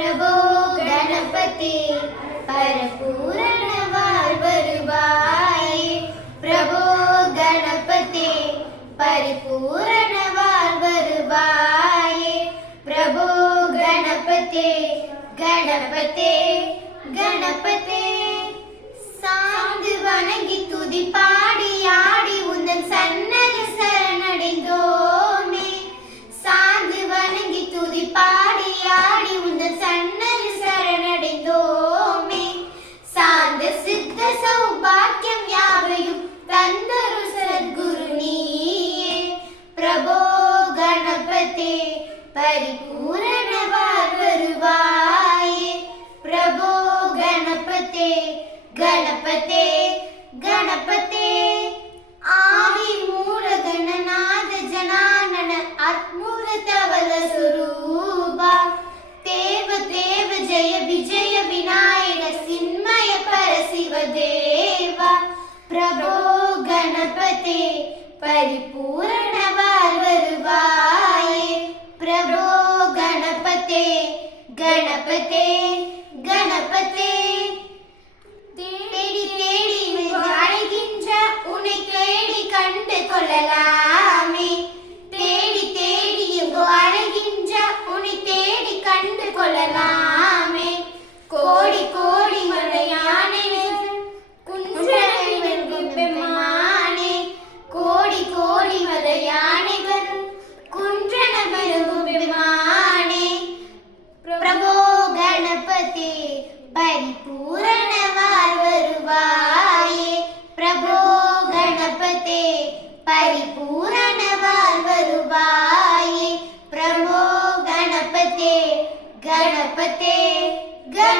प्रभो गणपति परिपूर्णवाय வருவாயே प्रभो गणपति परिपूर्णवाय வருவாயே प्रभो गणपति गणपति गणपति சாந்து வணங்கி துதி பாடி ஆடி உந்தன் சன்னதி சரணடைந்தோமே சாந்து வணங்கி துதி பாடி ஆடி உந்தன் சன்னதி சரணடைந்தோமே சாந்த சித்த சௌபாக்கியம் யாவையும் தந்தரு சத்குரு நீயே பிரபோ கணபதி பரிபூரணவாய் வருவாயே பிரபோ கணபதி गणपते गणपते आदि मूल गणनाथ जनानन अद्भुत तवल स्वरूपा देव देव जय विजय विनायक सिन्मय परशिव देवा प्रभो गणपते परिपूर्णवाय வருவாயே प्रभो गणपते गणपते गणपते தேடி தேடி அழைக்கின்ற உன்னை தேடி கண்டு கொள்ளலாமே தேடி தேடி எங்கோ அழைக்கின்ற உன்னை தேடி கண்டு கொள்ளலாமே கோடி கோடி மலையானை குன்றனை வெல்கும் பெம்மானே கோடி கோடி மலையானை வரும் குன்றன வெல்கும் பெம்மானே பிரபோ கணபதி परिपूर्णवाय வருவாயே प्रभो गणपति परिपूर्णवाय வருவாயே प्रभो गणपति गणपति